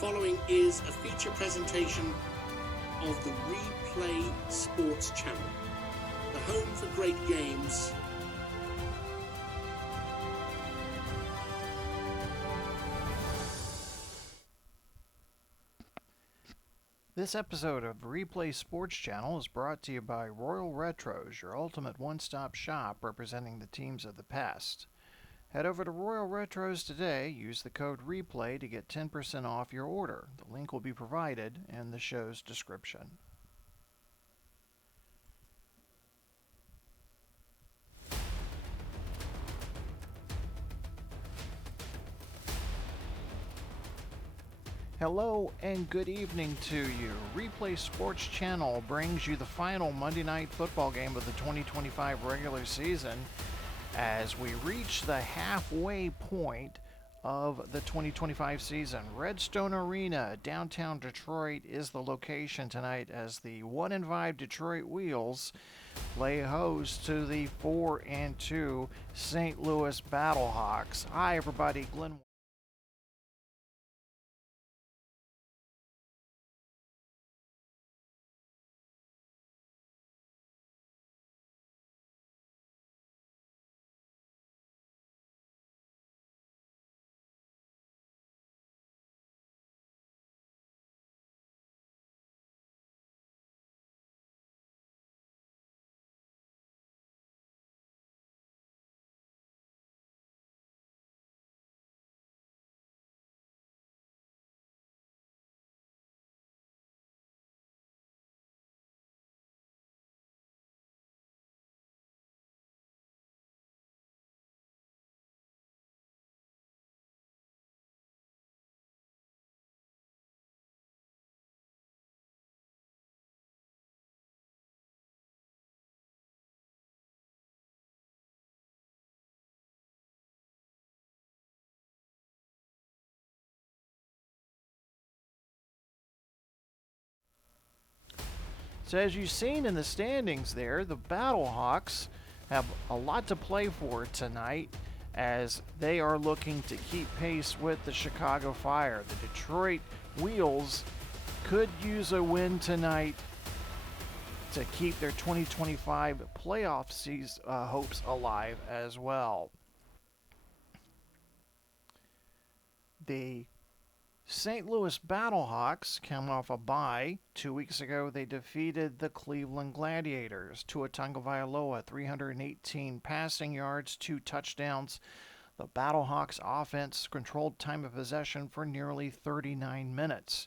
following is a feature presentation of the Replay Sports Channel, the home for great games. This episode of Replay Sports Channel is brought to you by Royal Retros, your ultimate one-stop shop representing the teams of the past. Head over to Royal Retros today, use the code REPLAY to get 10% off your order. The link will be provided in the show's description. Hello and good evening to you. Replay Sports Channel brings you the final Monday Night Football game of the 2025 regular season as we reach the halfway point of the 2025 season. Redstone Arena, downtown Detroit, is the location tonight as the 1-5 Detroit Wheels play host to the 4-2 St. Louis Battlehawks. Hi everybody, Glenn. So as you've seen in the standings there, the Battlehawks have a lot to play for tonight as they are looking to keep pace with the Chicago Fire. The Detroit Wheels could use a win tonight to keep their 2025 playoff season hopes alive as well. The St. Louis Battlehawks coming off a bye. 2 weeks ago, they defeated the Cleveland Gladiators. Tua Tagovailoa, 318 passing yards, 2 touchdowns. The Battlehawks offense controlled time of possession for nearly 39 minutes.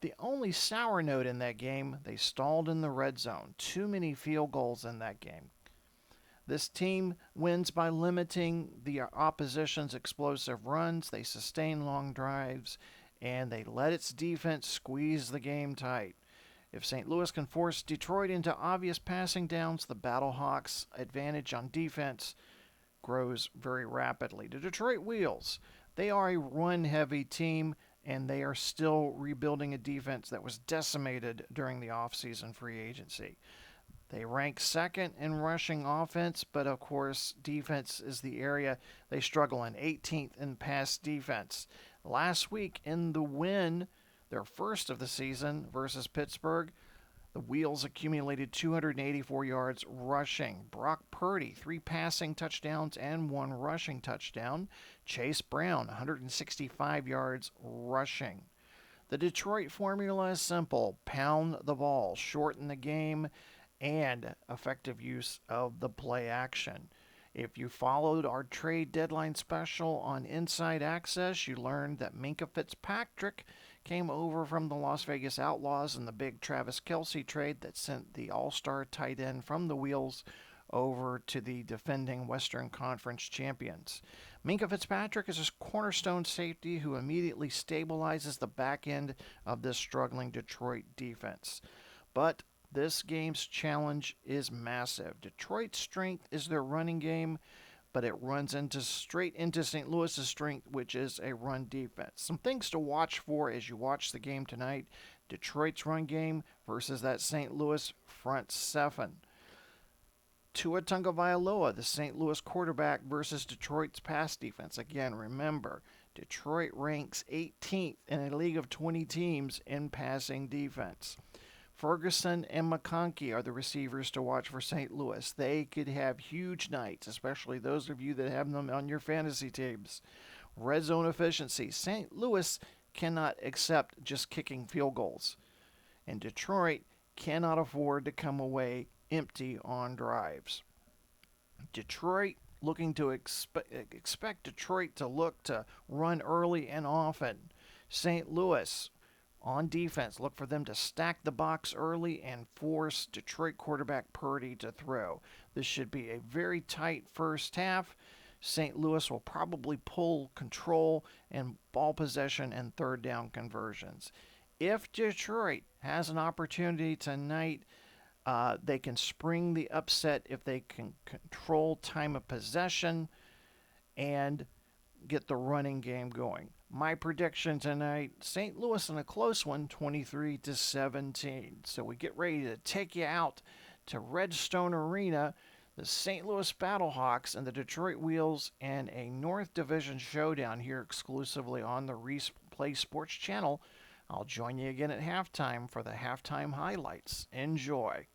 The only sour note in that game, they stalled in the red zone. Too many field goals in that game. This team wins by limiting the opposition's explosive runs. They sustain long drives, and they let its defense squeeze the game tight. If St. Louis can force Detroit into obvious passing downs, the Battlehawks' advantage on defense grows very rapidly. The Detroit Wheels, they are a run-heavy team, and they are still rebuilding a defense that was decimated during the offseason free agency. They rank second in rushing offense, but of course, defense is the area they struggle in, 18th in pass defense. Last week in the win, their first of the season versus Pittsburgh, the Wheels accumulated 284 yards rushing. Brock Purdy, 3 passing touchdowns and 1 rushing touchdown. Chase Brown, 165 yards rushing. The Detroit formula is simple: pound the ball, shorten the game, and effective use of the play action. If you followed our trade deadline special on Inside Access, you learned that Minkah Fitzpatrick came over from the Las Vegas Outlaws in the big Travis Kelce trade that sent the all-star tight end from the Wheels over to the defending Western Conference champions. Minkah Fitzpatrick is a cornerstone safety who immediately stabilizes the back end of this struggling Detroit defense. But this game's challenge is massive. Detroit's strength is their running game, but it runs straight into St. Louis's strength, which is a run defense. Some things to watch for as you watch the game tonight: Detroit's run game versus that St. Louis front seven. Tua Tagovailoa, the St. Louis quarterback, versus Detroit's pass defense. Again, remember, Detroit ranks 18th in a league of 20 teams in passing defense. Ferguson and McConkey are the receivers to watch for St. Louis. They could have huge nights, especially those of you that have them on your fantasy teams. Red zone efficiency. St. Louis cannot accept just kicking field goals. And Detroit cannot afford to come away empty on drives. Detroit looking to expect Detroit to look to run early and often. St. Louis on defense, look for them to stack the box early and force Detroit quarterback Purdy to throw. This should be a very tight first half. St. Louis will probably pull control and ball possession and third down conversions. If Detroit has an opportunity tonight, they can spring the upset if they can control time of possession and get the running game going. My prediction tonight, St. Louis in a close one, 23-17. So we get ready to take you out to Redstone Arena, the St. Louis Battlehawks and the Detroit Wheels in a North Division showdown here exclusively on the Replay Sports Channel. I'll join you again at halftime for the halftime highlights. Enjoy.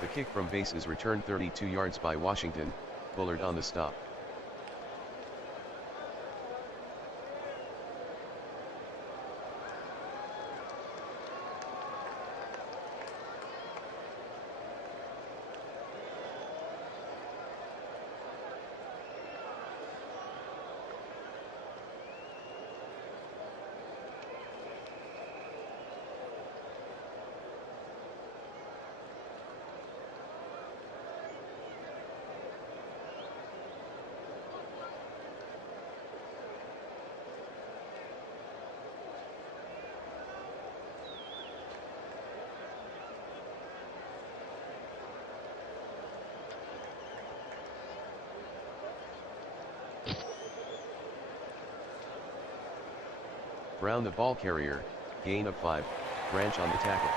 The kick from base is returned 32 yards by Washington, Bullard on the stop. Brown the ball carrier, gain of 5, Branch on the tackle.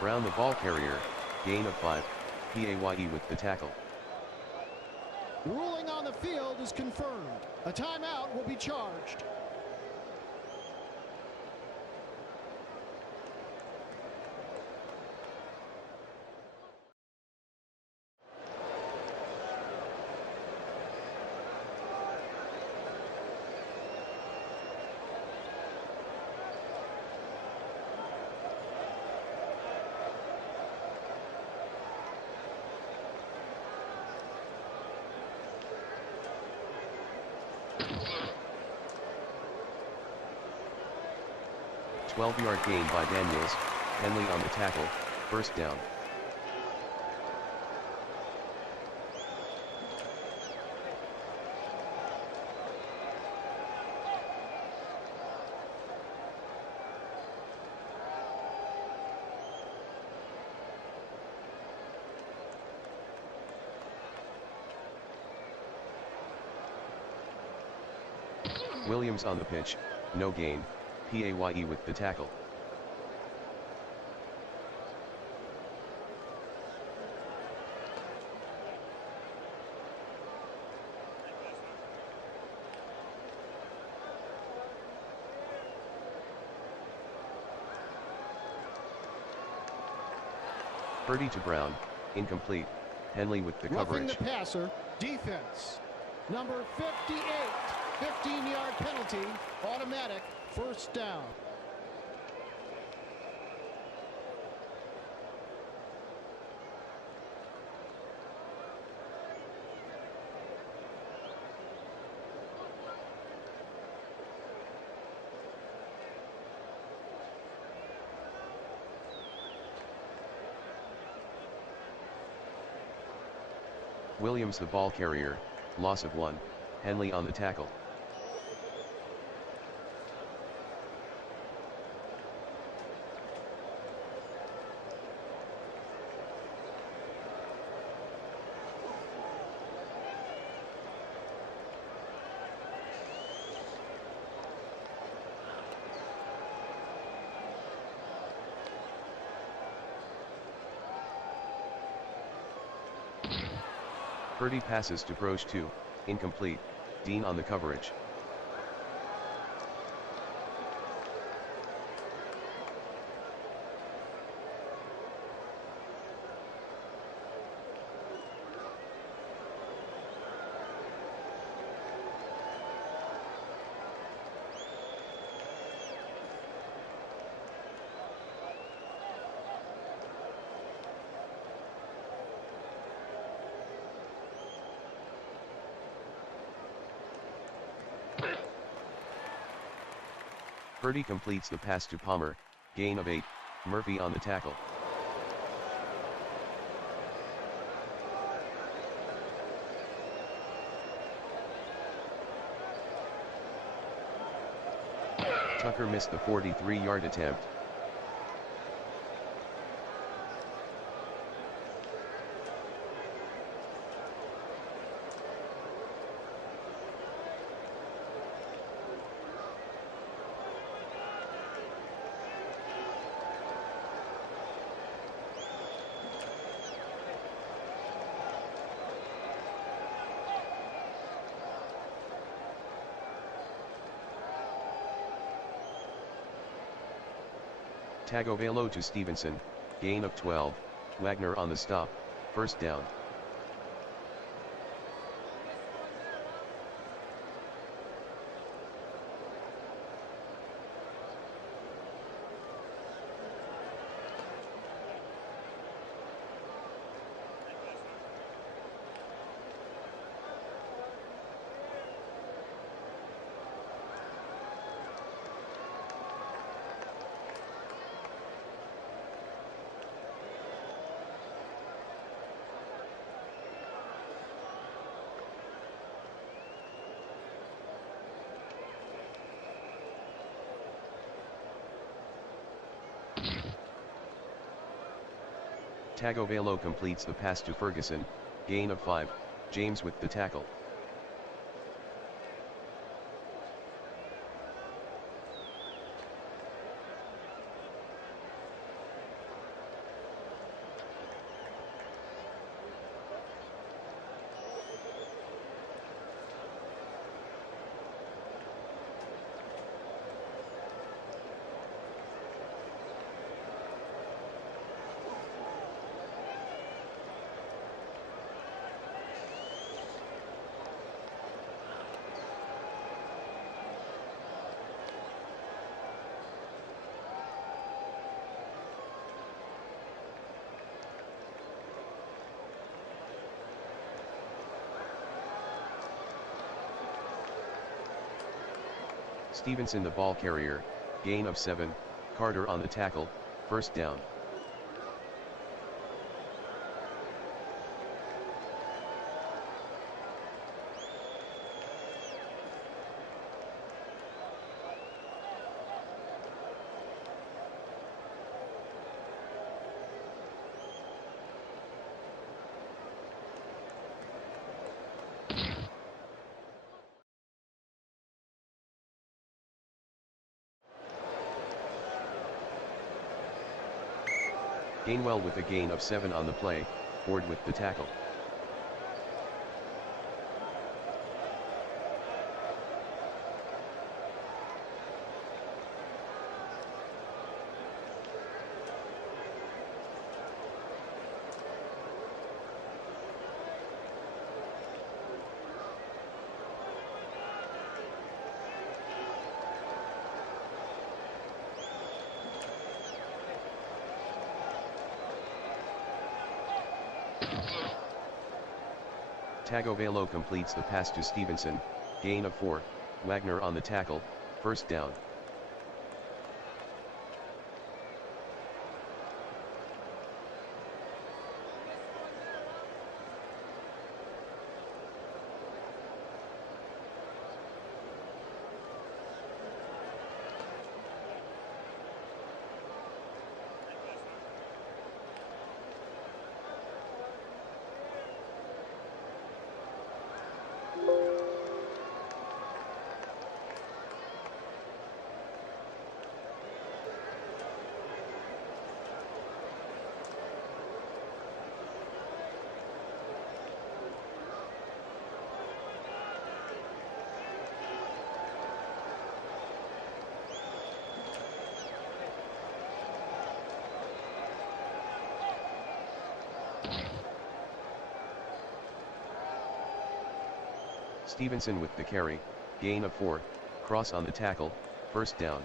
Brown the ball carrier, gain of 5, PAYE with the tackle. Ruling on the field is confirmed. A timeout will be charged. 12-yard gain by Daniels, Henley on the tackle, first down. Williams on the pitch, no gain, Paye with the tackle. Purdy to Brown, incomplete, Henley with the Roughing coverage. the passer, defense. Number 58, 15-yard penalty, automatic, first down. Williams the ball carrier, loss of 1, Henley on the tackle. Purdy passes to Broche 2, incomplete, Dean on the coverage. Purdy completes the pass to Palmer, gain of 8, Murphy on the tackle. Tucker missed the 43-yard attempt. Tagovailoa to Stevenson, gain of 12, Wagner on the stop, first down. Tagovailoa completes the pass to Ferguson, gain of 5, James with the tackle. Stevenson the ball carrier, gain of 7, Carter on the tackle, first down. Gainwell with a gain of 7 on the play, Ford with the tackle. Tagovailoa completes the pass to Stevenson, gain of 4, Wagner on the tackle, first down. Stevenson with the carry, gain of 4, cross on the tackle, first down.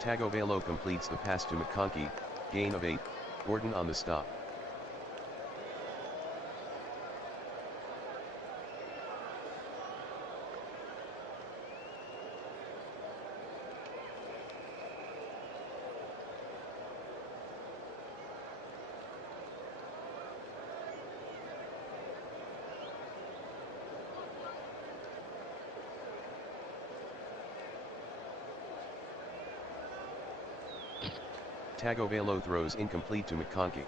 Tagovailoa completes the pass to McConkey, gain of 8, Gordon on the stop. Tagovailoa throws incomplete to McConkey.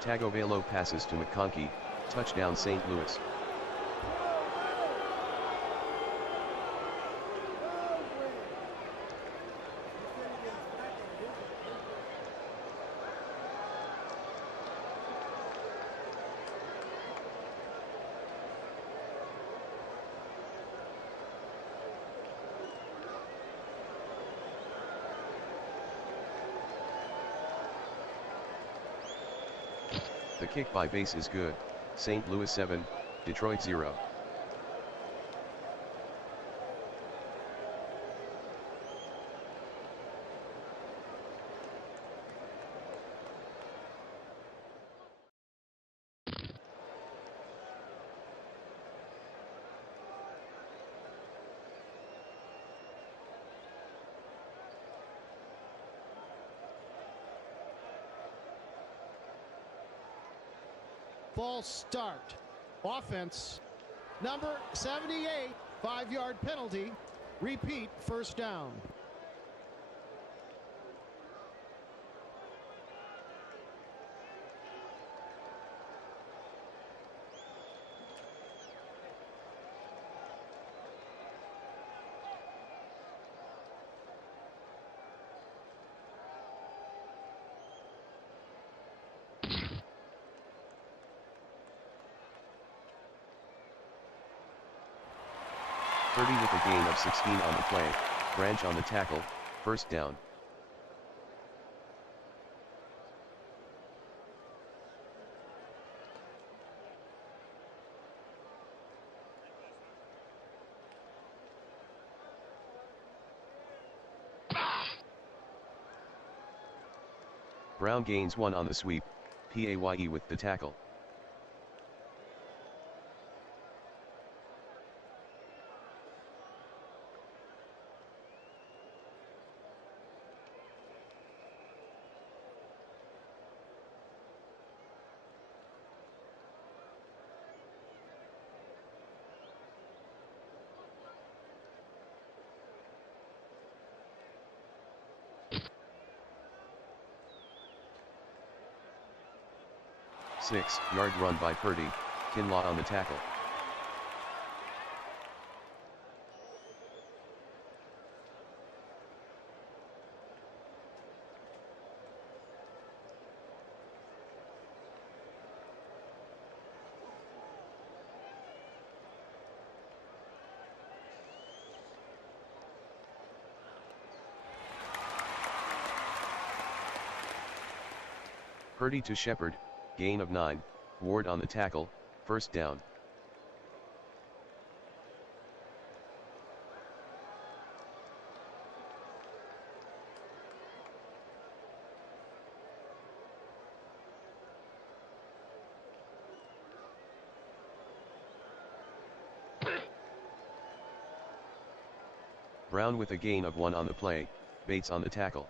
Tagovailoa passes to McConkey, touchdown St. Louis. The kick by base is good, St. Louis 7, Detroit 0. False start. Offense. Number 78, 5-yard penalty. Repeat, first down. Purdy with a gain of 16 on the play, Branch on the tackle, first down. Brown gains 1 on the sweep, Paye with the tackle. Six-yard run by Purdy, Kinlaw on the tackle. Purdy to Shepard, gain of 9, Ward on the tackle, first down. Brown with a gain of 1 on the play, Bates on the tackle.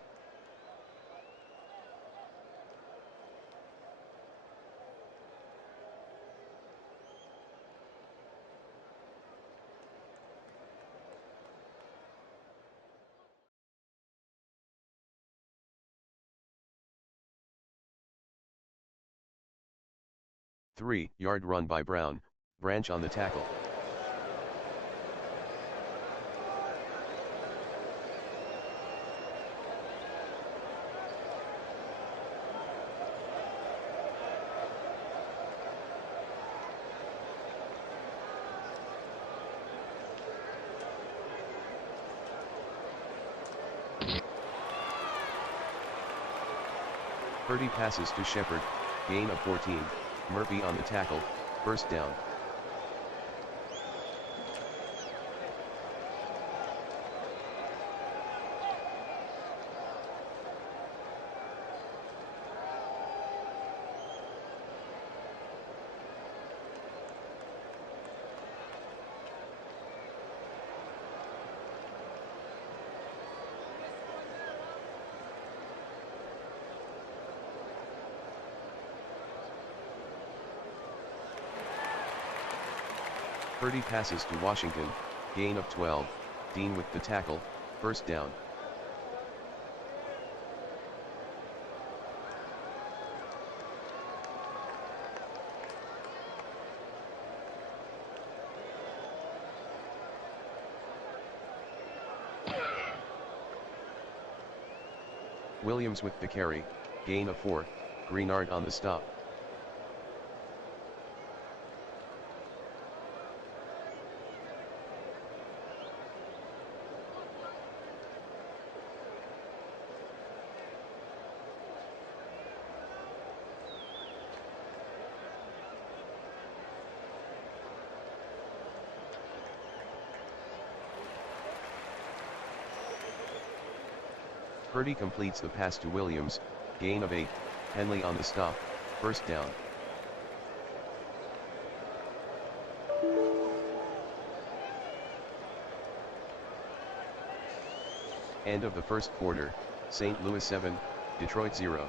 Three-yard run by Brown, Branch on the tackle. Purdy passes to Shepard, gain of 14, Murphy on the tackle, first down. Purdy passes to Washington, gain of 12, Dean with the tackle, first down. Williams with the carry, gain of 4, Greenard on the stop. Purdy completes the pass to Williams, gain of 8, Henley on the stop, first down. End of the first quarter, St. Louis 7, Detroit 0.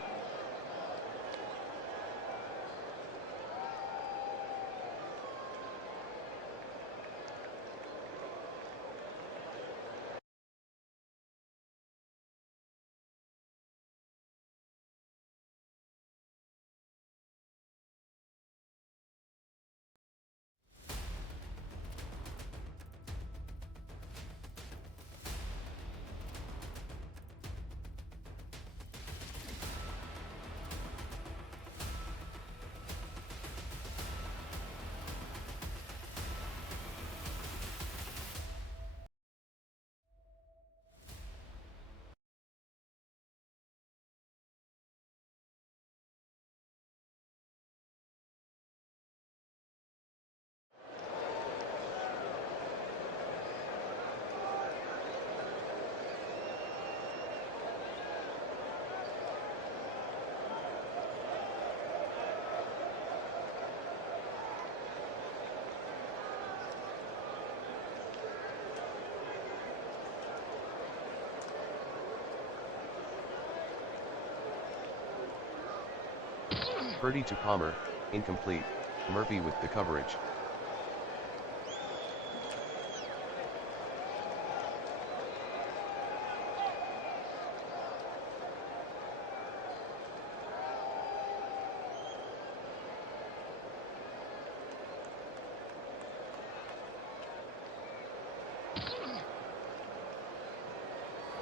Purdy to Palmer, incomplete, Murphy with the coverage.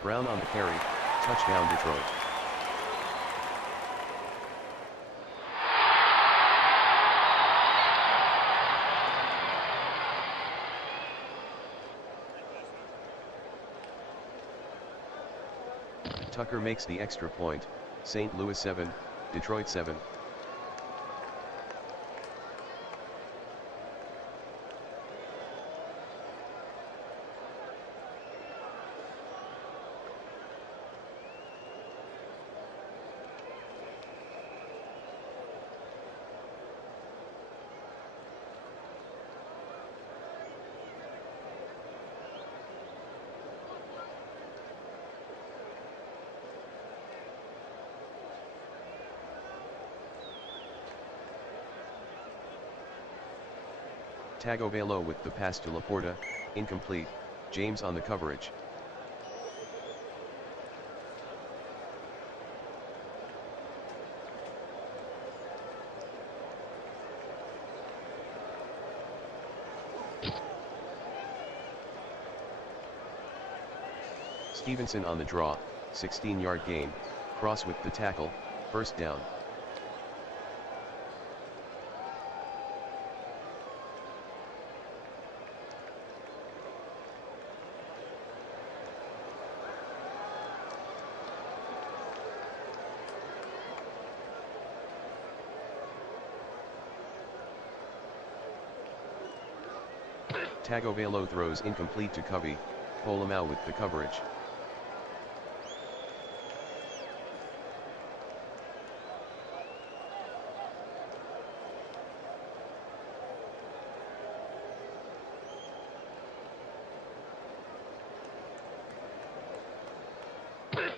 Brown on the carry, touchdown Detroit. Tucker makes the extra point, St. Louis 7, Detroit 7. Tagovailoa with the pass to Laporta, incomplete, James on the coverage. Stevenson on the draw, 16-yard gain, Cross with the tackle, first down. Tagovailoa throws incomplete to Covey, Polamalu with the coverage.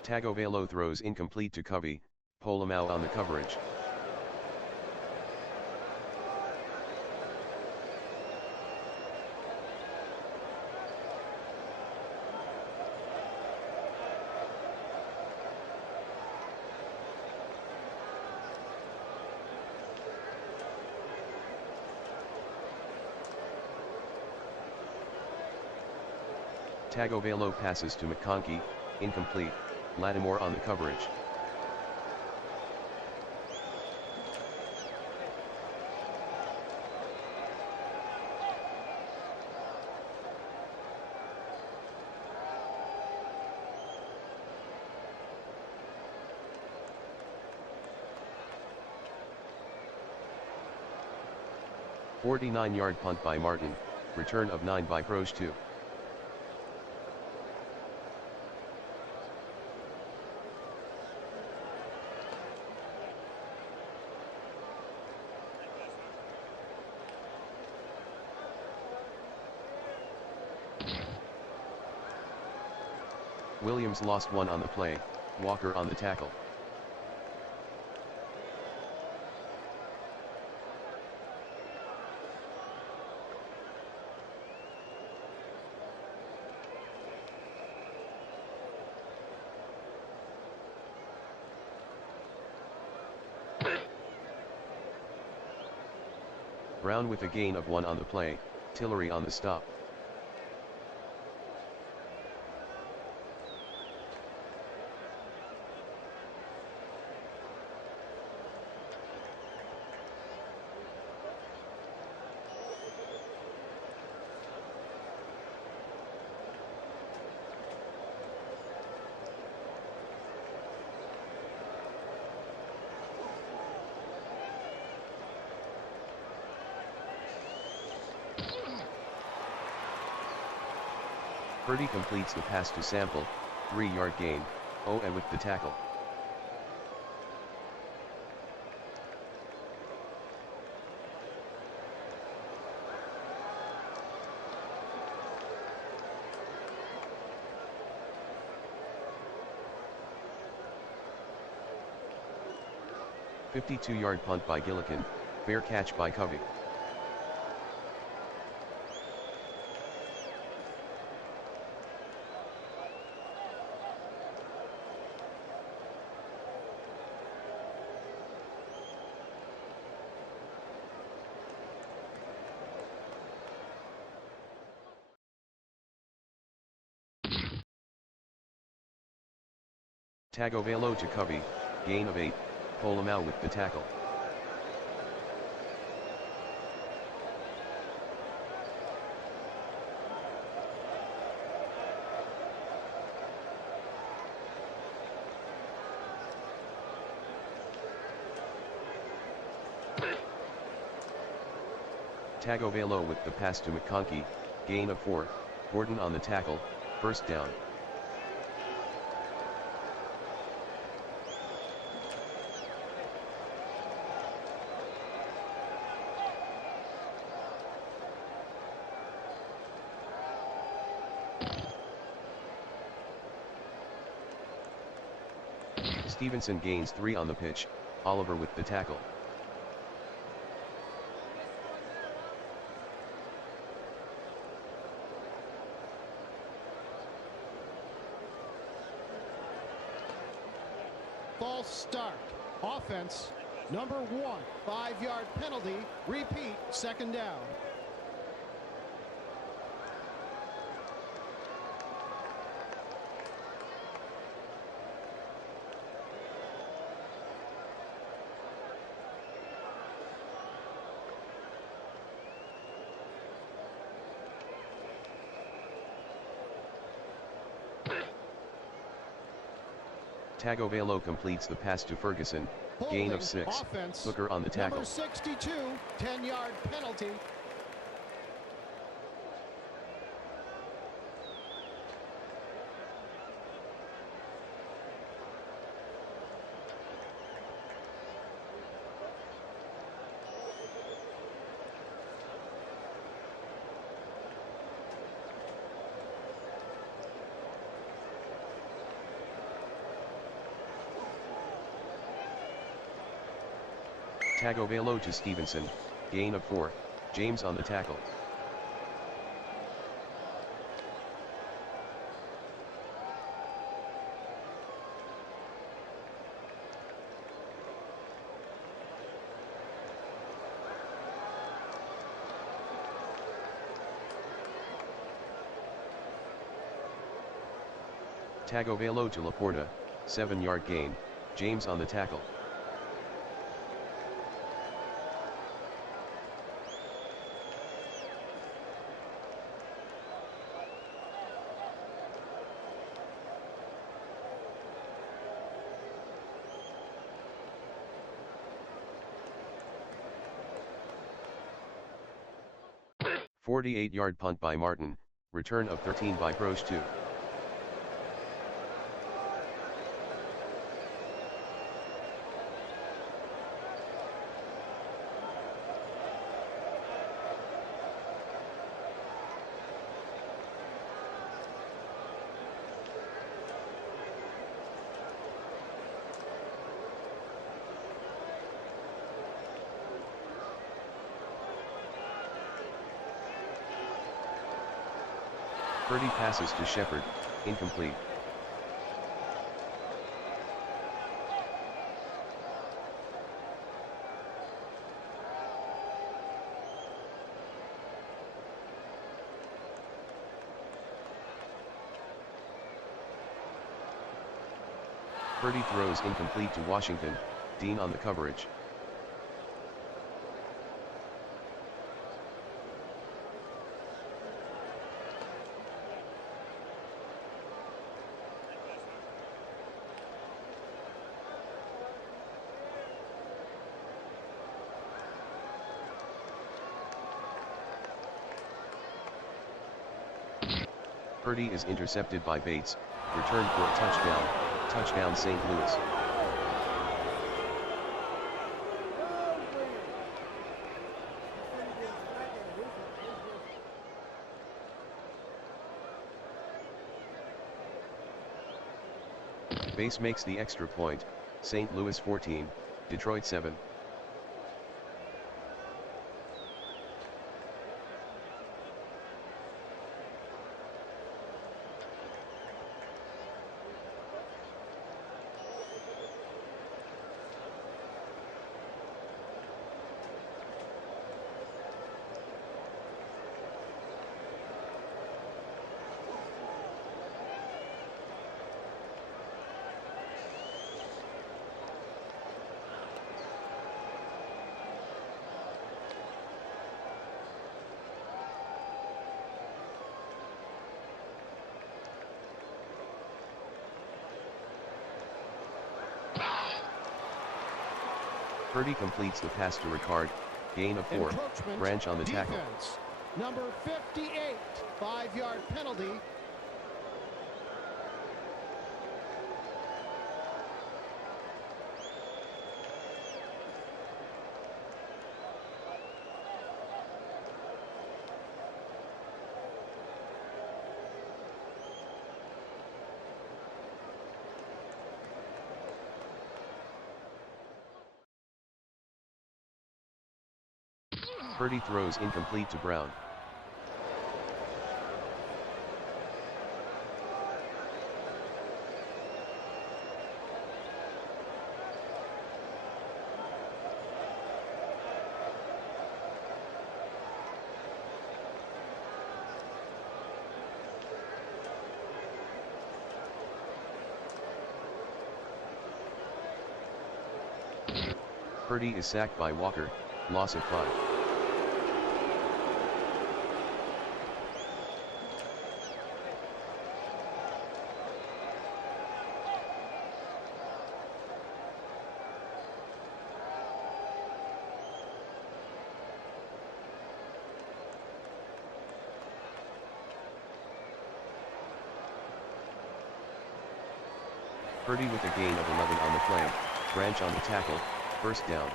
Tagovailoa throws incomplete to Covey, Polamalu on the coverage. Tagovailoa passes to McConkey, incomplete, Lattimore on the coverage. "49-yard punt by Martin, return of 9 by Proche 2. Williams lost one on the play, Walker on the tackle. Brown with a gain of 1 on the play, Tillery on the stop. Purdy completes the pass to Sample, 3-yard gain, Oa with the tackle. 52-yard punt by Gillikin, fair catch by Covey. Tagovailoa to Covey, gain of 8, Polamalu with the tackle. Tagovailoa with the pass to McConkey, gain of 4, Gordon on the tackle, first down. Stevenson gains 3 on the pitch, Oliver with the tackle. False start. Offense, number 1. 5-yard penalty. Repeat, second down. Tagovailoa completes the pass to Ferguson, gain of 6, Offense, Hooker on the tackle. number 62, 10-yard penalty. Tagovailoa to Stevenson, gain of 4, James on the tackle. Tagovailoa to Laporta, 7-yard gain, James on the tackle. A 48-yard punt by Martin, return of 13 by Broche 2. Purdy passes to Shepard, incomplete. Purdy throws incomplete to Washington, Dean on the coverage. Purdy is intercepted by Bates, returned for a touchdown St. Louis. Bates makes the extra point, St. Louis 14, Detroit 7. Purdy completes the pass to Ricard, gain of 4, Encroachment, Branch on the tackle. defense. Number 58, 5-yard penalty. Purdy throws incomplete to Brown. Purdy is sacked by Walker, loss of 5. Purdy with a gain of 11 on the play, Branch on the tackle, first down.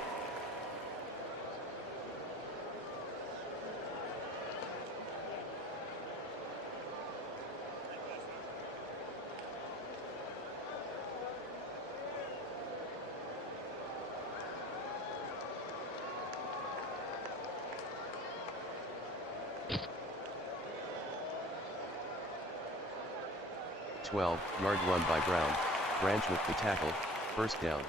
Yard run by Brown, Branch with the tackle, first down.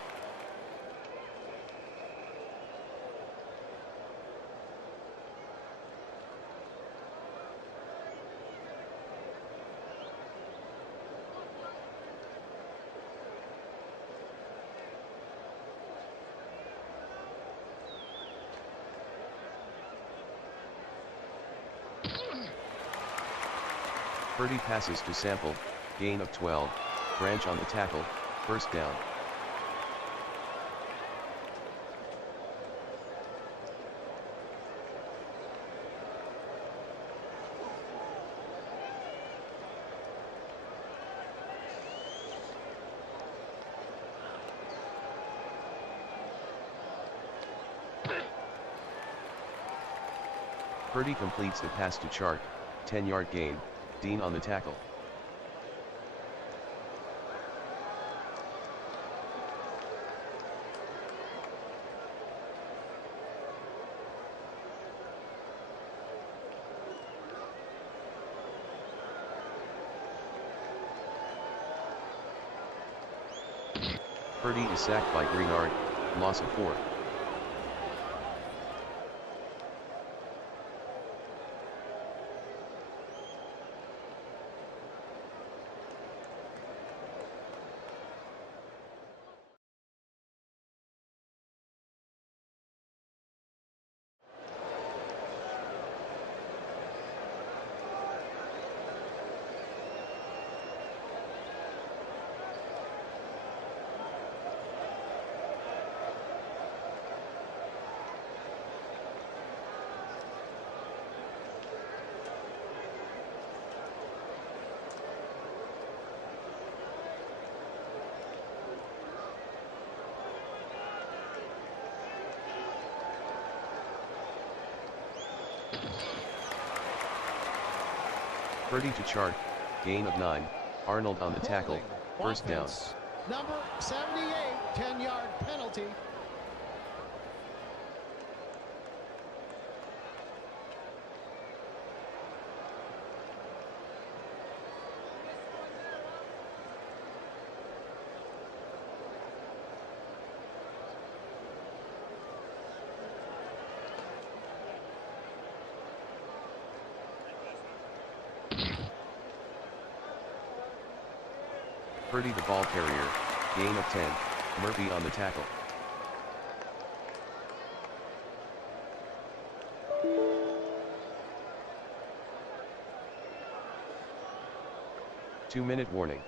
Purdy passes to Sample, gain of 12, Branch on the tackle, first down. Purdy completes the pass to Chark, 10-yard gain, Dean on the tackle. Purdy is sacked by Greenard, loss of 4. Purdy to Chark, gain of 9, Arnold on the tackle, first down. Offense. Number 78, 10-yard penalty. Purdy the ball carrier, gain of 10, Murphy on the tackle. Two-minute warning.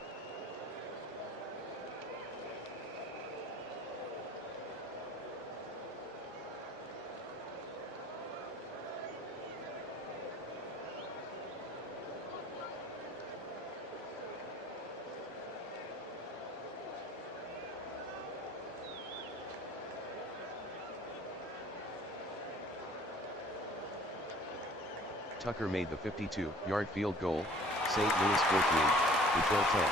Tucker made the 52-yard field goal, St. Louis 14, Detroit 10.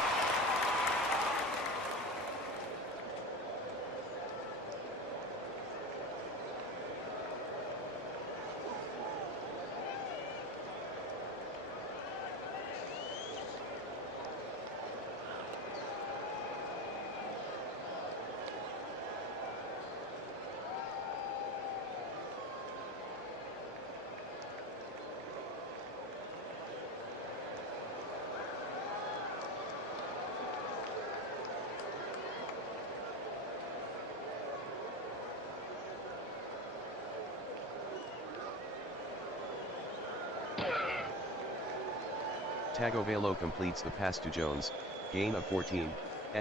Tagovailoa completes the pass to Jones, gain of 14,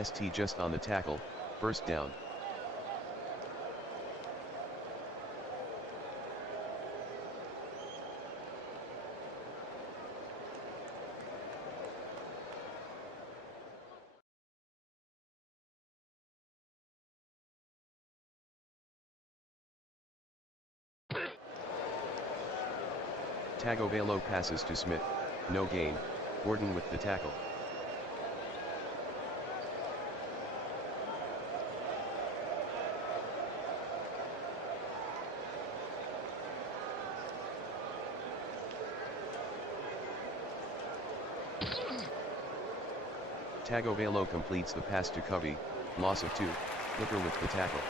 ST just on the tackle, first down. Tagovailoa passes to Smith, no gain, Gordon with the tackle. Tagovailoa completes the pass to Covey, loss of 2, Flipper with the tackle.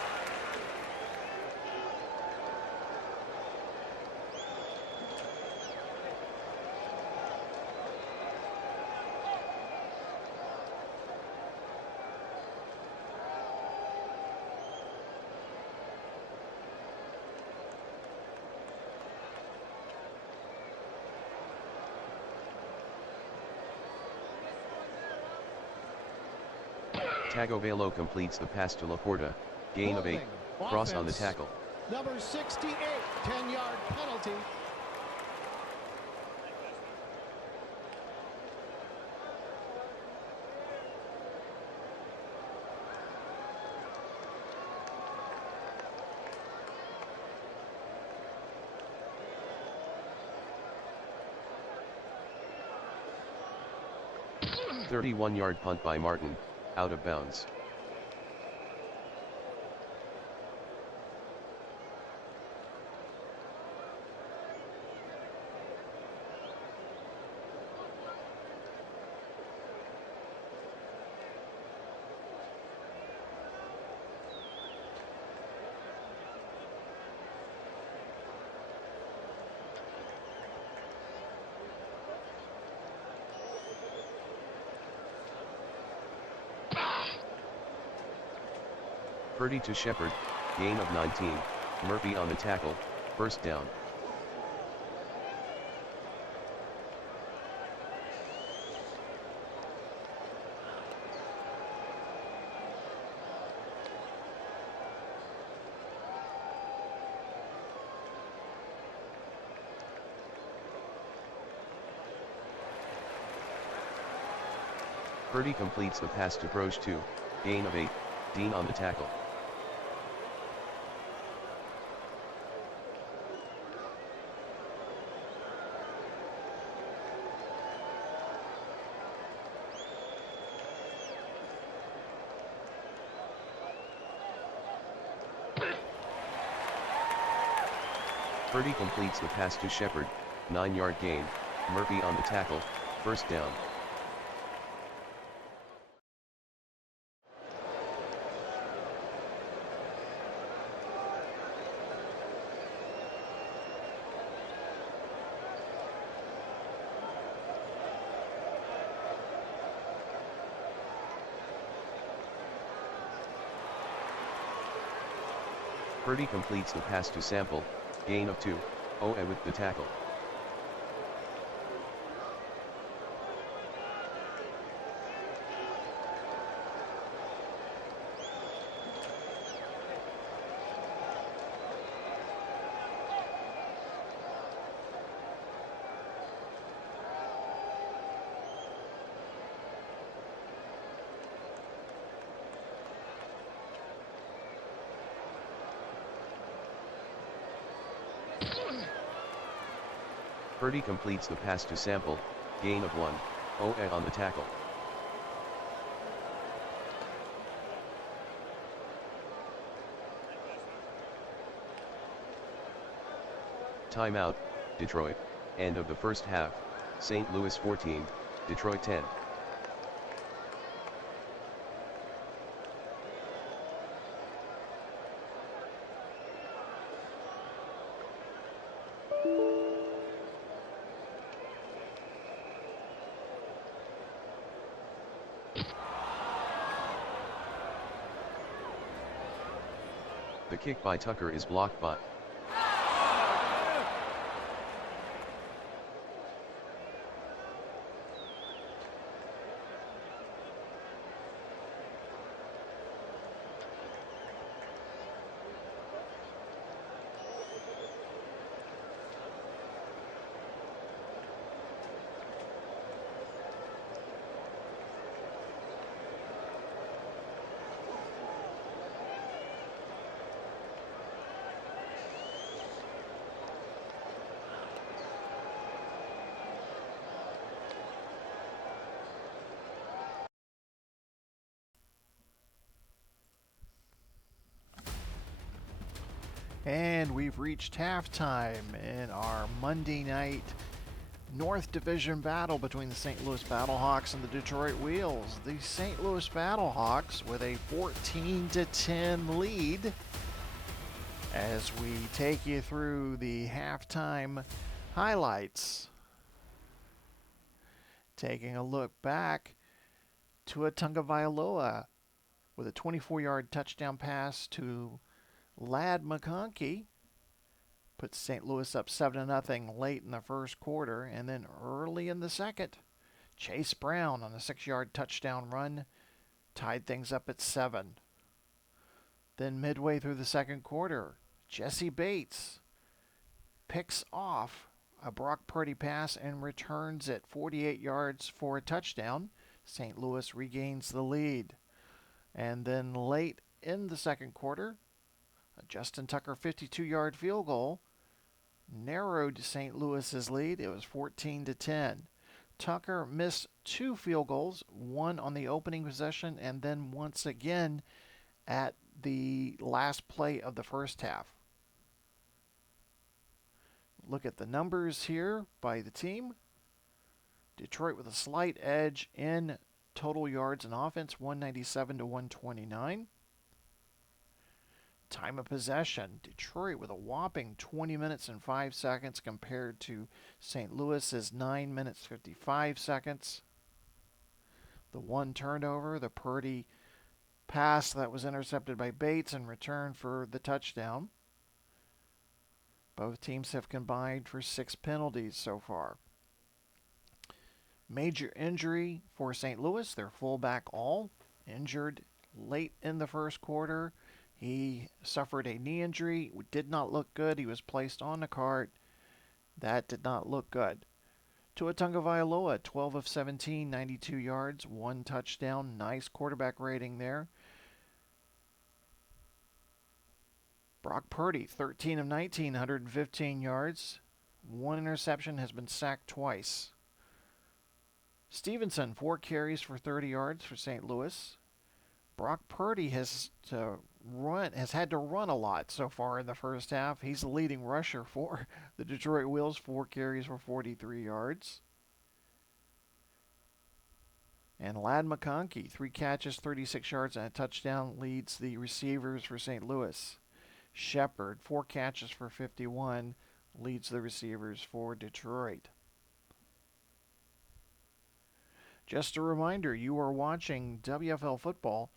Tagovailoa completes the pass to Laporta, gain of 8, cross on the tackle. Number 68, 10-yard penalty. A 31-yard punt by Martin, out of bounds. Purdy to Shepard, gain of 19, Murphy on the tackle, first down. Purdy completes the pass to Broche 2, gain of 8, Dean on the tackle. Purdy completes the pass to Shepard, 9-yard gain, Murphy on the tackle, first down. Purdy completes the pass to Sample, gain of 2, Owe with the tackle. Purdy completes the pass to Sample, gain of 1, Owe on the tackle. Timeout, Detroit, end of the first half, St. Louis 14, Detroit 10. The kick by Tucker is blocked by And we've reached halftime in our Monday night North Division battle between the St. Louis Battlehawks and the Detroit Wheels. The St. Louis Battlehawks with a 14-10 lead as we take you through the halftime highlights. Taking a look back, Tua Tagovailoa with a 24-yard touchdown pass to Ladd McConkey puts St. Louis up 7-0 late in the first quarter, and then early in the second, Chase Brown on a 6-yard touchdown run tied things up at 7. Then midway through the second quarter, Jesse Bates picks off a Brock Purdy pass and returns it 48 yards for a touchdown. St. Louis regains the lead. And then late in the second quarter, a Justin Tucker 52-yard field goal narrowed St. Louis's lead. It was 14-10. Tucker missed 2 field goals, one on the opening possession and then once again at the last play of the first half. Look at the numbers here by the team. Detroit with a slight edge in total yards and offense, 197 to 129. Time of possession, Detroit with a whopping 20 minutes and 5 seconds compared to St. Louis's 9 minutes 55 seconds. The one turnover, the Purdy pass that was intercepted by Bates and returned for the touchdown. Both teams have combined for 6 penalties so far. Major injury for St. Louis, their fullback all injured late in the first quarter. He suffered a knee injury, did not look good. He was placed on the cart. That did not look good. Tua Tagovailoa, 12 of 17, 92 yards, 1 touchdown. Nice quarterback rating there. Brock Purdy, 13 of 19, 115 yards. 1 interception, has been sacked twice. Stevenson, 4 carries for 30 yards for St. Louis. Brock Purdy has had to run a lot so far in the first half. He's the leading rusher for the Detroit Wheels, 4 carries for 43 yards. And Ladd McConkey, 3 catches, 36 yards, and a touchdown, leads the receivers for St. Louis. Shepard, 4 catches for 51, leads the receivers for Detroit. Just a reminder, you are watching WFL football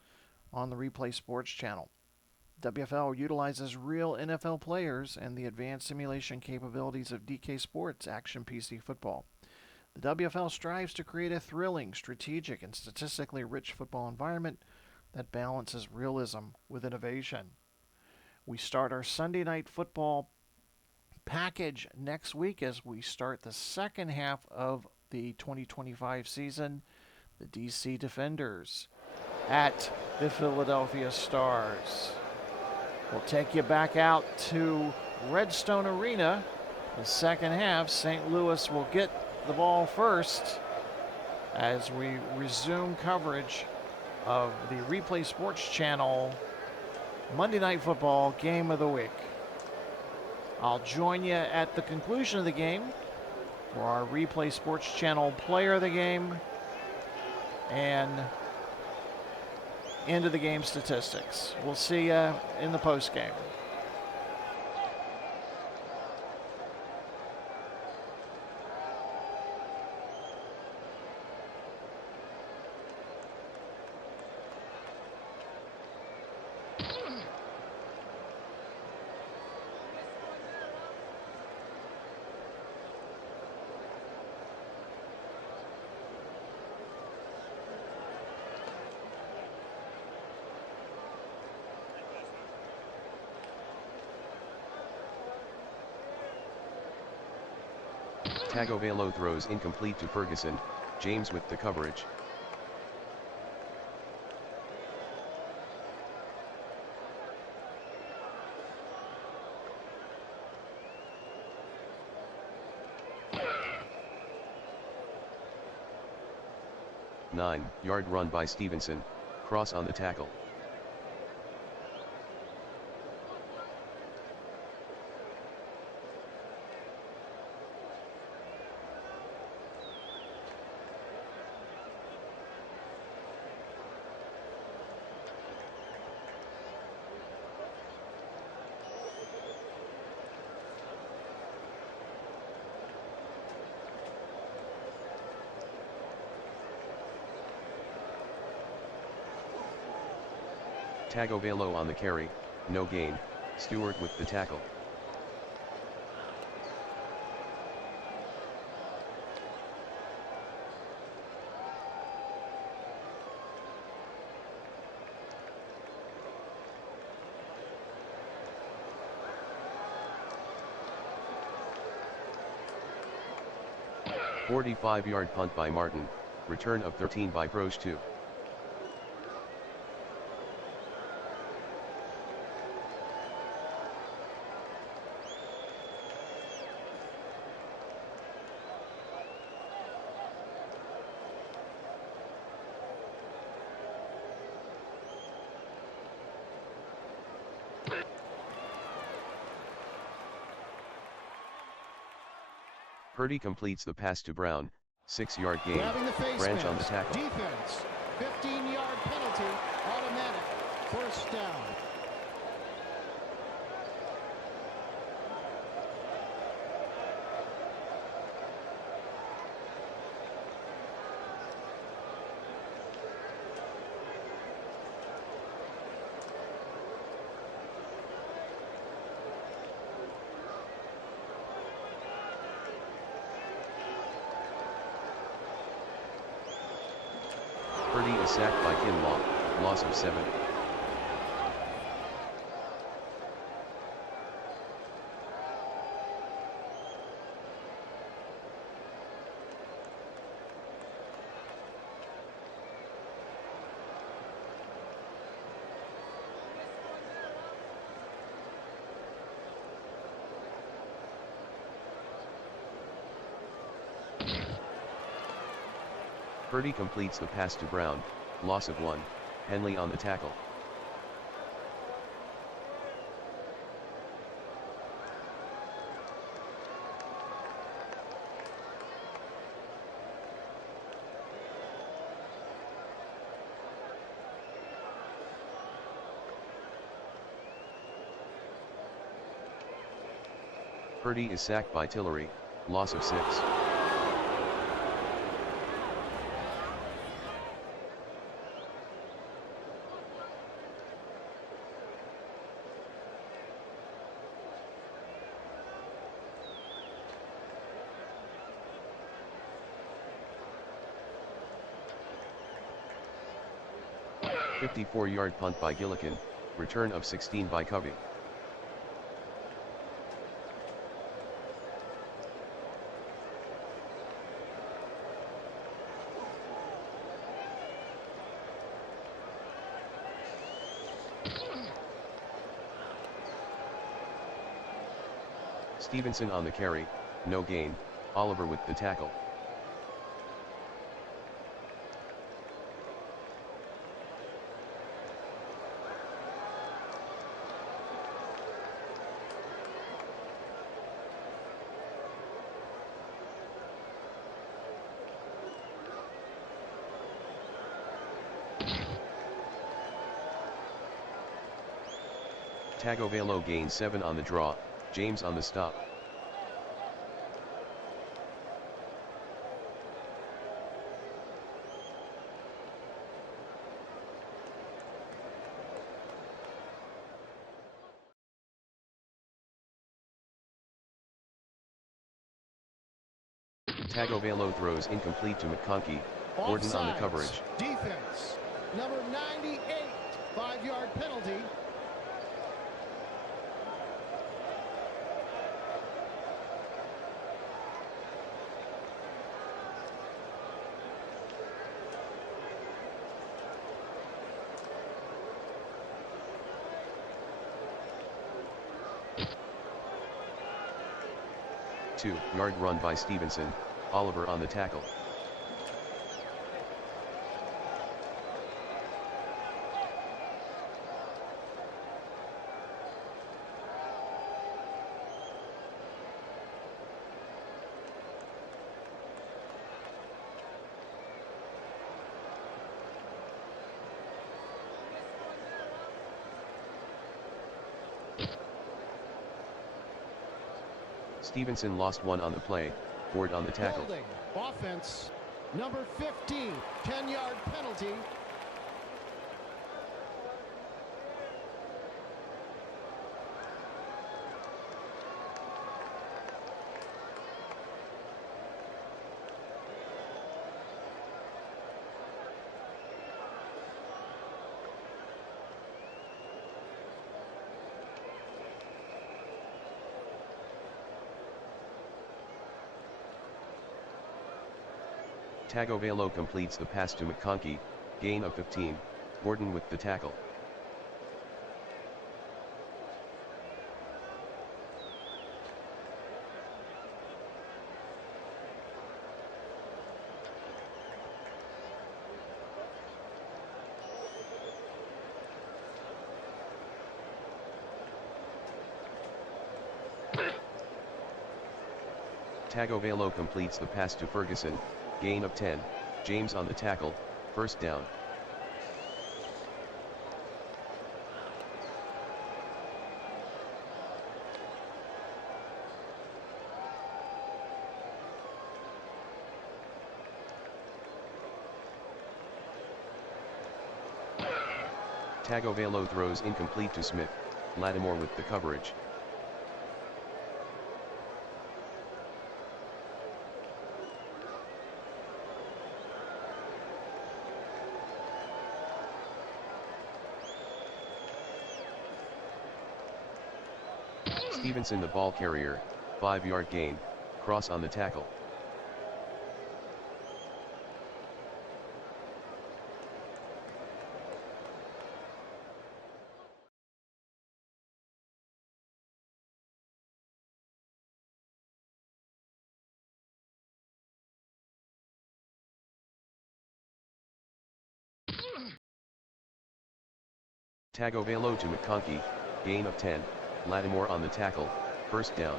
on the Replay Sports channel. WFL utilizes real NFL players and the advanced simulation capabilities of DK Sports Action PC Football. The WFL strives to create a thrilling, strategic, and statistically rich football environment that balances realism with innovation. We start our Sunday night football package next week as we start the second half of the 2025 season. The DC Defenders at the Philadelphia Stars. We'll take you back out to Redstone Arena. The second half, St. Louis will get the ball first as we resume coverage of the Replay Sports Channel Monday Night Football Game of the Week. I'll join you at the conclusion of the game for our Replay Sports Channel Player of the Game and end of the game statistics. We'll see you in the post game. Tagovailoa throws incomplete to Ferguson, James with the coverage. Nine-yard run by Stevenson, cross on the tackle. Tagovailoa on the carry, no gain, Stewart with the tackle. A 45-yard punt by Martin, return of 13 by Broche 2. Purdy completes the pass to Brown, 6-yard gain, Branch on the tackle. Defense, 15-yard penalty, automatic, first down. Purdy is sacked by Kinlaw, loss of 7. Purdy completes the pass to Brown, loss of 1, Henley on the tackle. Purdy is sacked by Tillery, loss of 6. 54-yard punt by Gillikin, return of 16 by Covey. Stevenson on the carry, no gain, Oliver with the tackle. Tagovailoa gains 7 on the draw, James on the stop. Tagovailoa throws incomplete to McConkey, Gordon on the Offsides. coverage. Defense. Number 98, 5-yard penalty. Two-yard run by Stevenson, Oliver on the tackle. Stevenson lost 1 on the play, Ford on the tackle. Holding. Offense. Number 15, 10-yard penalty. Tagovailoa completes the pass to McConkey, gain of 15, Gordon with the tackle. Tagovailoa completes the pass to Ferguson, gain of 10, James on the tackle, first down. Tagovailoa throws incomplete to Smith, Lattimore with the coverage. Stevenson the ball carrier, 5-yard gain, cross on the tackle. Tagovailoa to McConkey, gain of 10, Lattimore on the tackle, first down.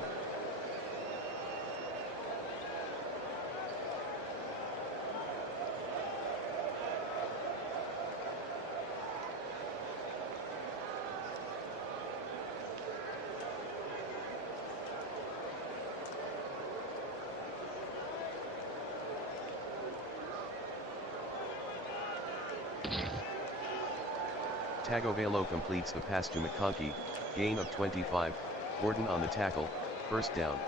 Tagovailoa completes the pass to McConkey, gain of 25, Gordon on the tackle, first down.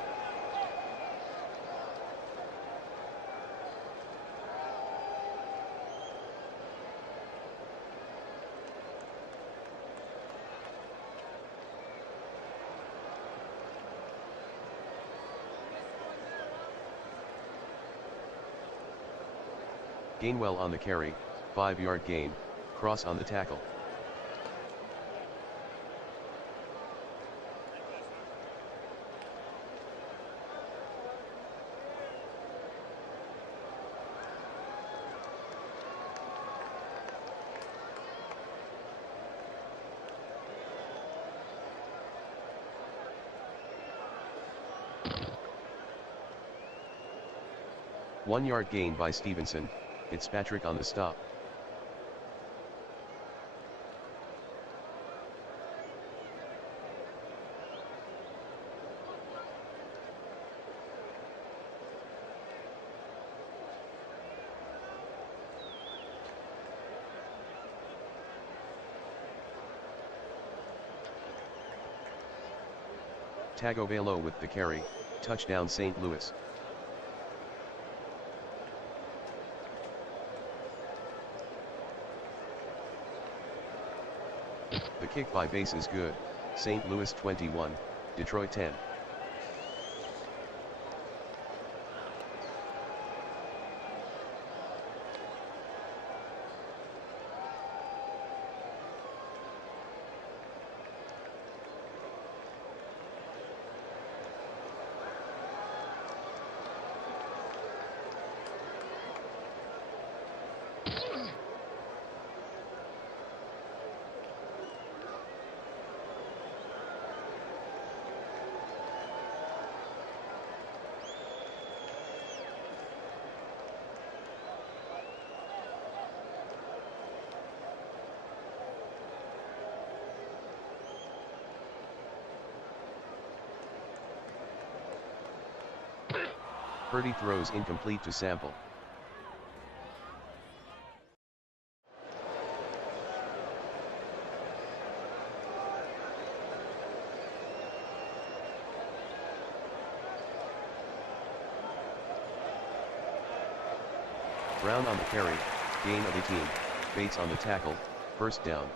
Gainwell on the carry, 5-yard gain, cross on the tackle. One-yard gain by Stevenson, Fitzpatrick on the stop. Tagovailoa with the carry, touchdown St. Louis. The kick by Base is good, St. Louis 21, Detroit 10. Purdy throws incomplete to Sample. Brown on the carry, gain of 18, Bates on the tackle, first down.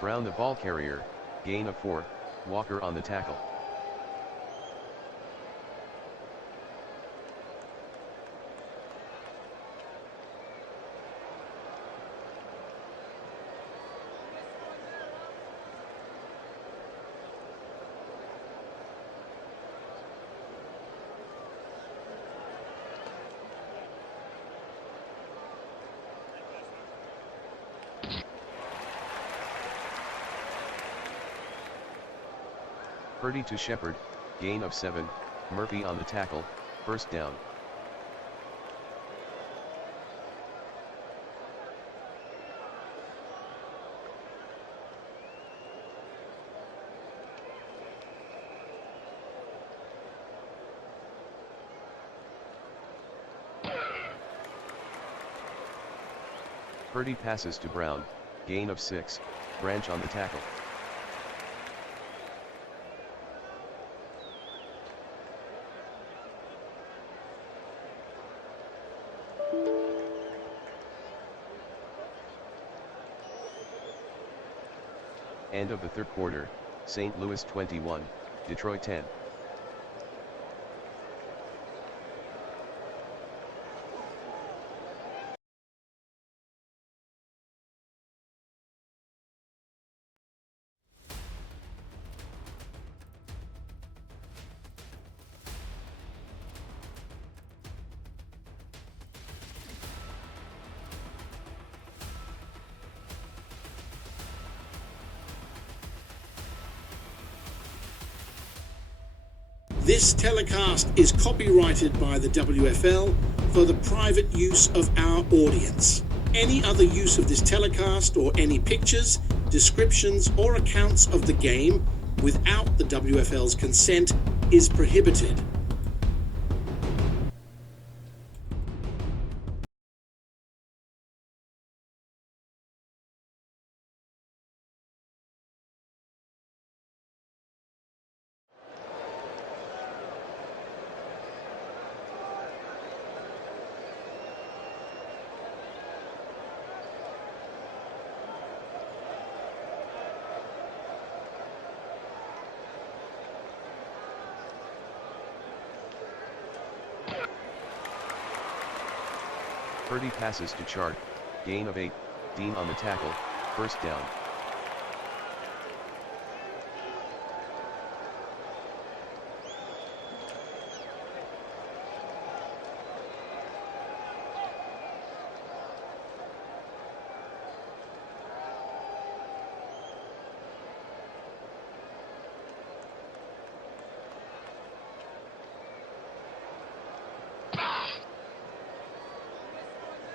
Brown the ball carrier, gain of 4, Walker on the tackle. Purdy to Shepard, gain of 7, Murphy on the tackle, first down. Purdy passes to Brown, gain of 6, Branch on the tackle. End of the third quarter, St. Louis 21, Detroit 10. This telecast is copyrighted by the WFL for the private use of our audience. Any other use of this telecast or any pictures, descriptions or accounts of the game without the WFL's consent is prohibited. Purdy passes to Chart, gain of 8, Dean on the tackle, first down.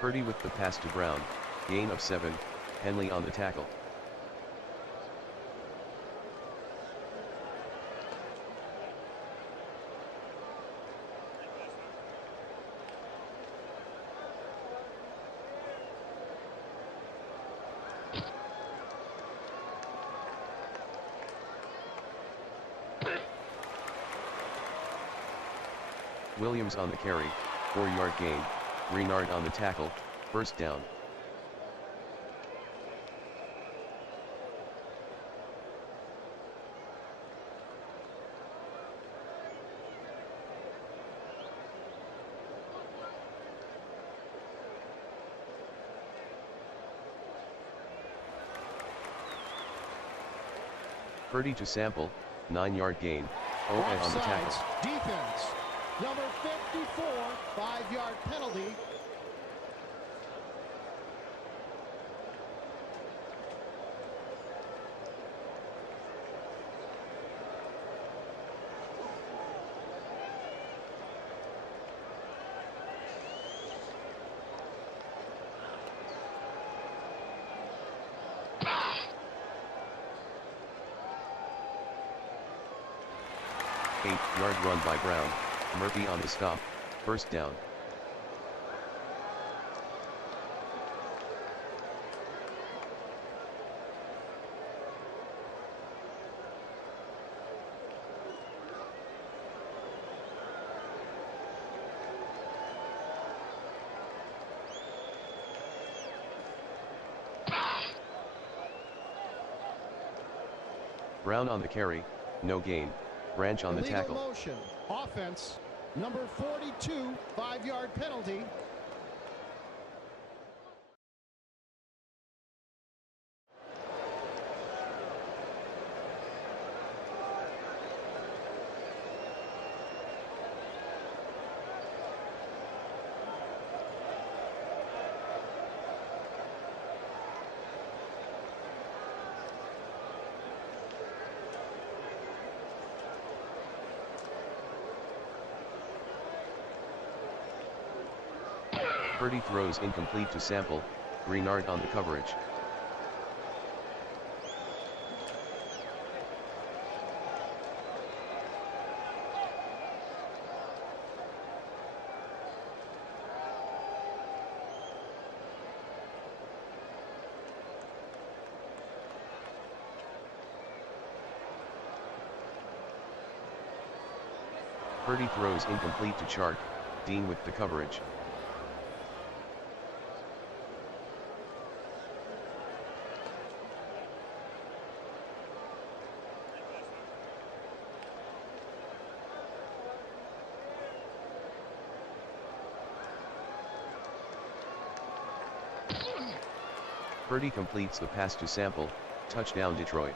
Purdy with the pass to Brown, gain of 7, Henley on the tackle. Williams on the carry, 4-yard gain, Renard on the tackle, first down. Purdy to Sample, 9-yard gain, Owed on the tackle. Defense. Number 54, 5-yard penalty. Eight-yard run by Brown, Murphy on the stop, first down. Brown on the carry, no gain. Branch on the Illegal tackle. motion. Offense. Number 42, 5-yard penalty. Purdy throws incomplete to Sample, Renard on the coverage. Purdy throws incomplete to Chart, Dean with the coverage. Purdy completes the pass to Sample, touchdown Detroit.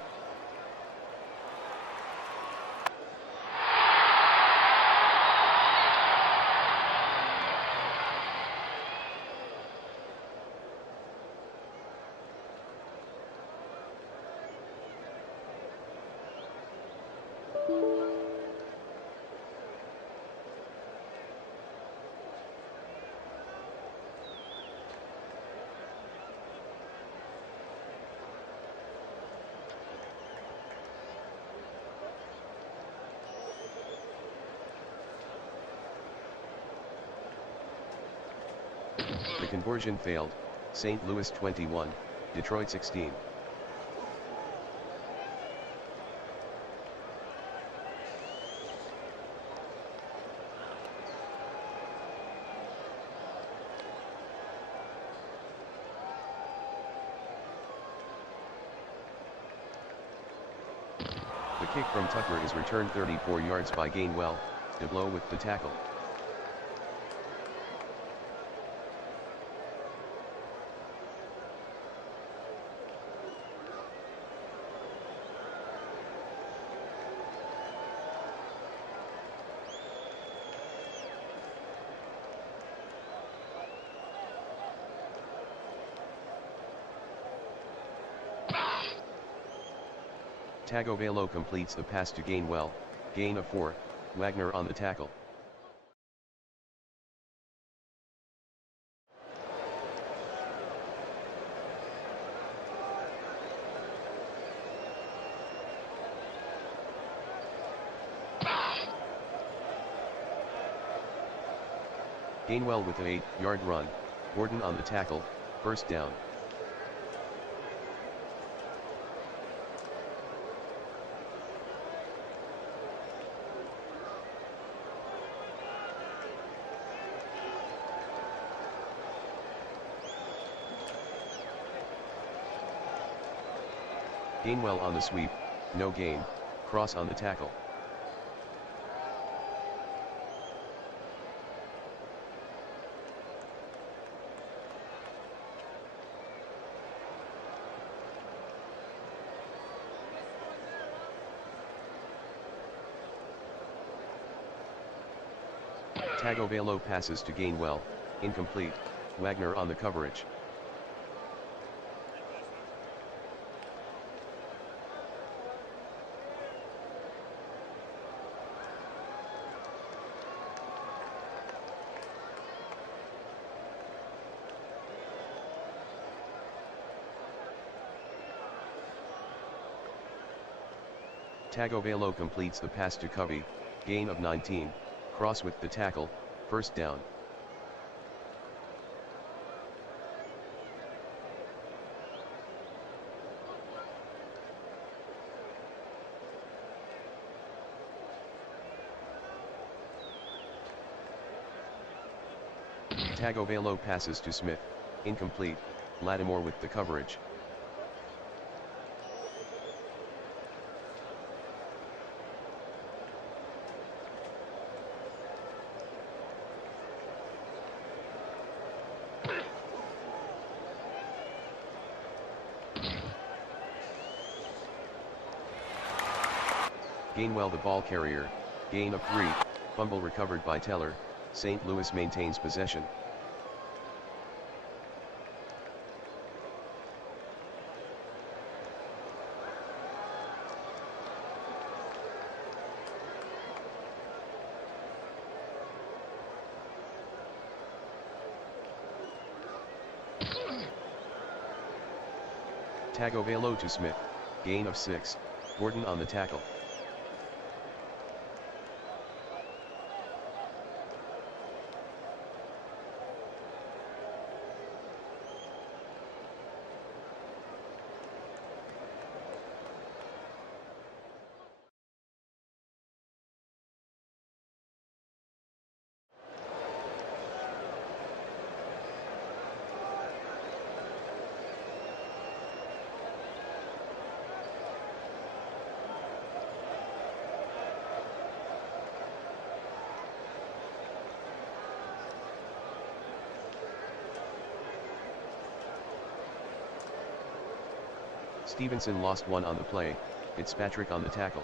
The conversion failed, St. Louis 21, Detroit 16. The kick from Tucker is returned 34 yards by Gainwell, DeBlow with the tackle. Tagovailoa completes the pass to Gainwell, gain of 4, Wagner on the tackle. Gainwell with the 8-yard run, Gordon on the tackle, first down. Gainwell on the sweep, no gain, Cross on the tackle. Tagovailoa passes to Gainwell, incomplete, Wagner on the coverage. Tagovailoa completes the pass to Covey, gain of 19, Cross with the tackle, first down. Tagovailoa passes to Smith, incomplete, Lattimore with the coverage. Gainwell the ball carrier, gain of 3, fumble recovered by Teller, St. Louis maintains possession. Tagovailoa to Smith, gain of 6, Gordon on the tackle. Stevenson lost 1 on the play, Fitzpatrick on the tackle.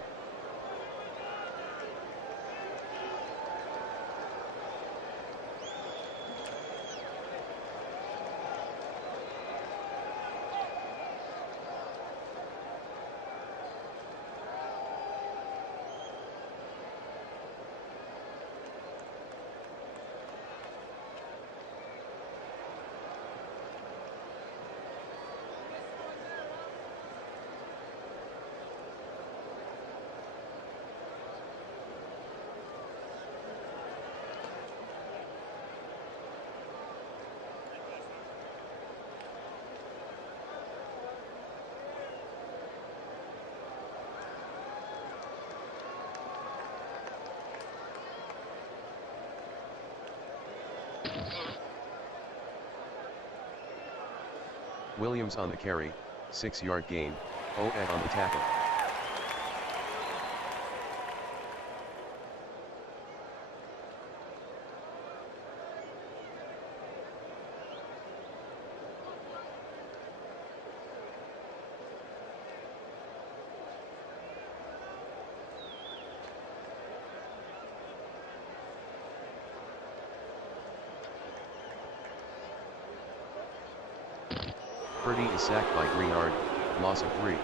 Williams on the carry, 6-yard gain, Ed on the tackle. Purdy is sacked by Greenard, loss of 3.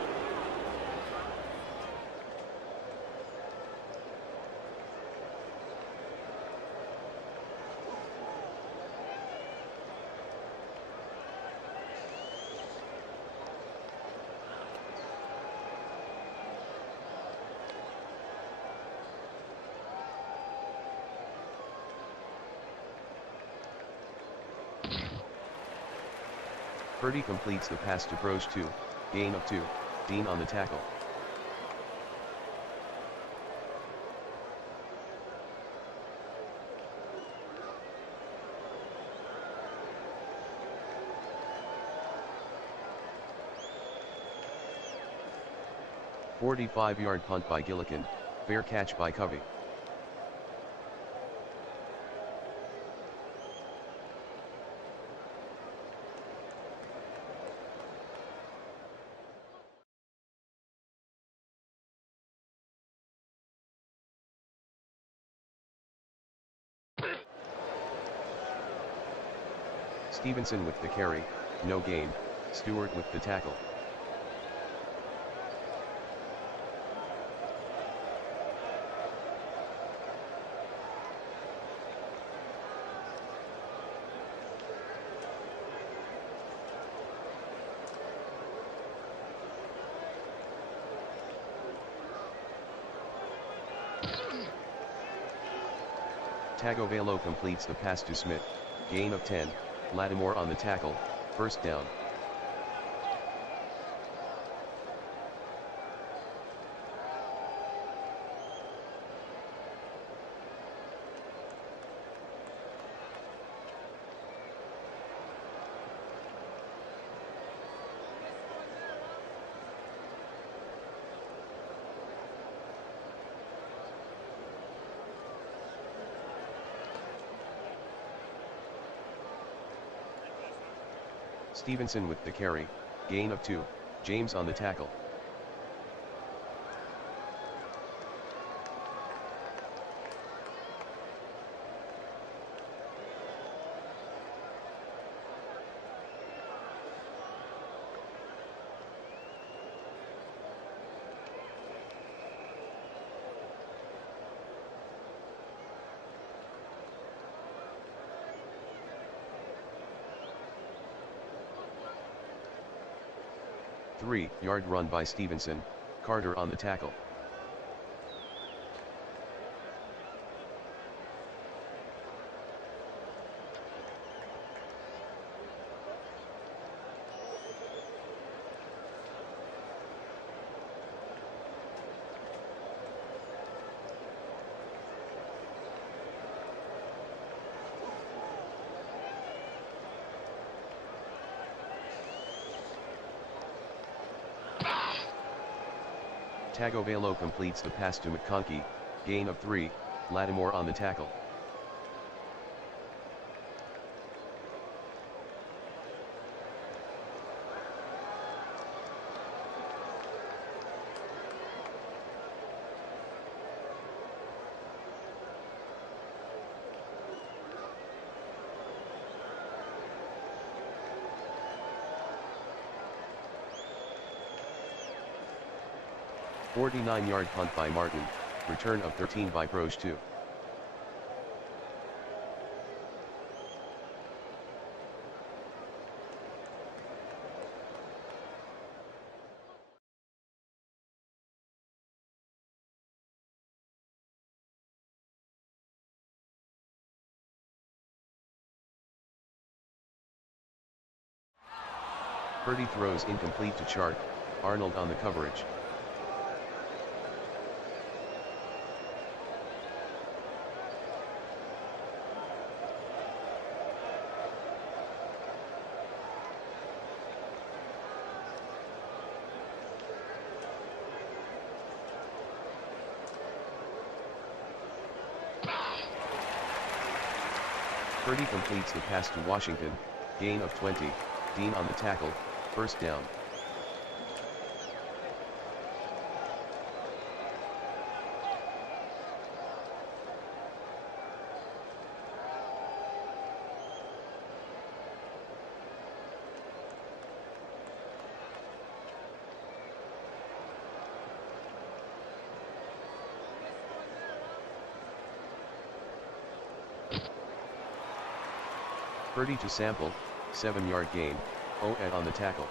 Purdy completes the pass to Proj 2, gain of 2, Dean on the tackle. "45-yard punt by Gillikin, fair catch by Covey. Stevenson with the carry, no gain, Stewart with the tackle. Tagovailoa completes the pass to Smith, gain of 10, Lattimore on the tackle, first down. Stevenson with the carry, gain of 2, James on the tackle. Three-yard run by Stevenson, Carter on the tackle. Tagovailoa completes the pass to McConkey, gain of 3, Lattimore on the tackle. "49-yard punt by Martin, return of 13 by Proj 2. Purdy throws incomplete to Chark, Arnold on the coverage. Purdy completes the pass to Washington, gain of 20, Dean on the tackle, first down. Purdy to Sample, 7-yard gain, Ed on the tackle.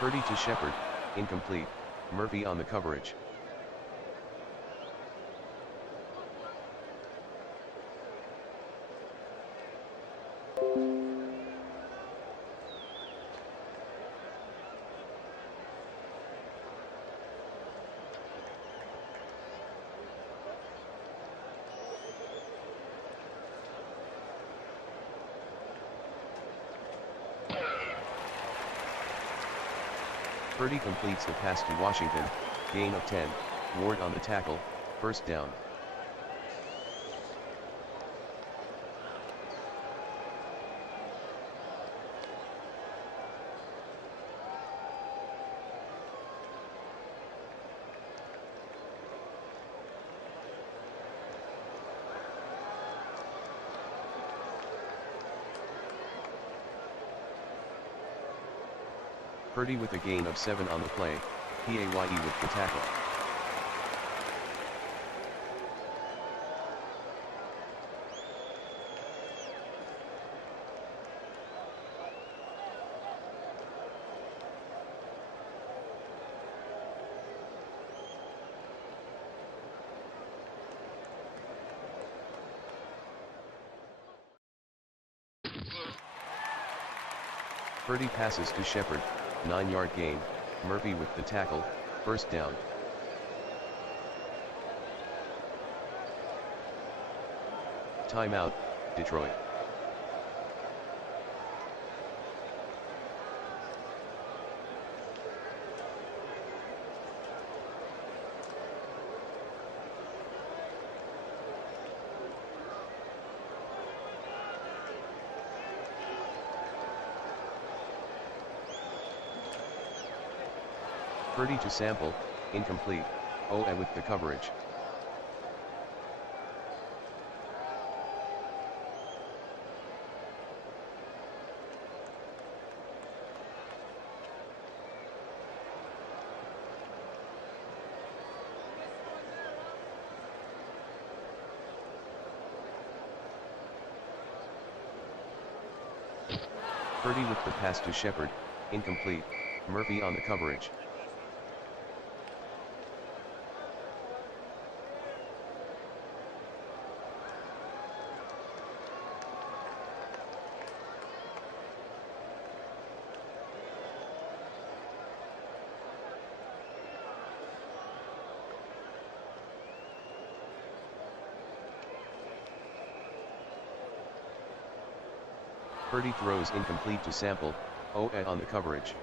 Purdy to Shepard, incomplete, Murphy on the coverage. Purdy completes the pass to Washington, gain of 10, Ward on the tackle, first down. Purdy with a gain of 7 on the play, Paye with the tackle. Purdy passes to Shepard, 9-yard gain, Murphy with the tackle, first down. Timeout, Detroit. Purdy to Sample, incomplete, Oe with the coverage. Purdy with the pass to Shepard, incomplete, Murphy on the coverage. Purdy throws incomplete to Sample, Oe on the coverage.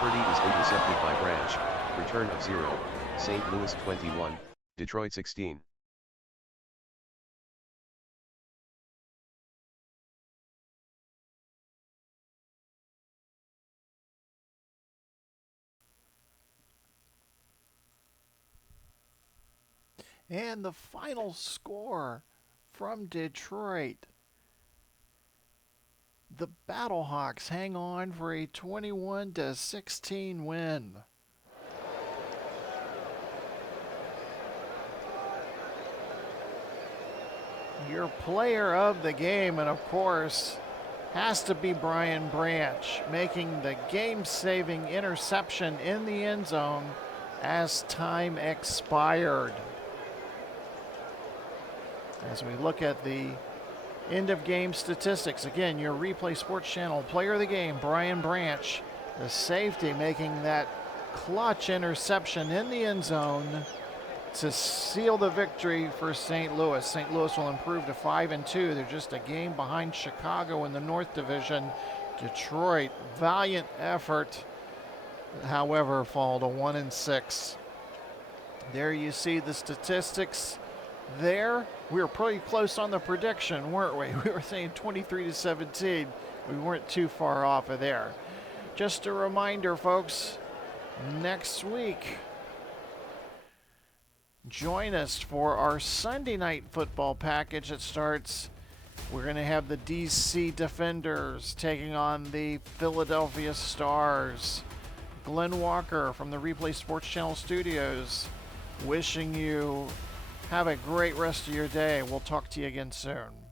Purdy is intercepted by Branch, return of 0, St. Louis 21, Detroit 16. And the final score from Detroit. The Battlehawks hang on for a 21-16 win. Your player of the game, and of course, has to be Brian Branch, making the game-saving interception in the end zone as time expired. As we look at the end of game statistics, again, your Replay Sports Channel player of the game, Brian Branch, the safety, making that clutch interception in the end zone to seal the victory for St. Louis. St. Louis will improve to 5-2. They're just a game behind Chicago in the North Division. Detroit, valiant effort, however, fall to 1-6. There you see the statistics. There, we were pretty close on the prediction, weren't we? We were saying 23-17. We weren't too far off of there. Just a reminder, folks, next week. Join us for our Sunday night football package that starts. We're going to have the DC Defenders taking on the Philadelphia Stars. Glenn Walker from the Replay Sports Channel Studios wishing you have a great rest of your day. We'll talk to you again soon.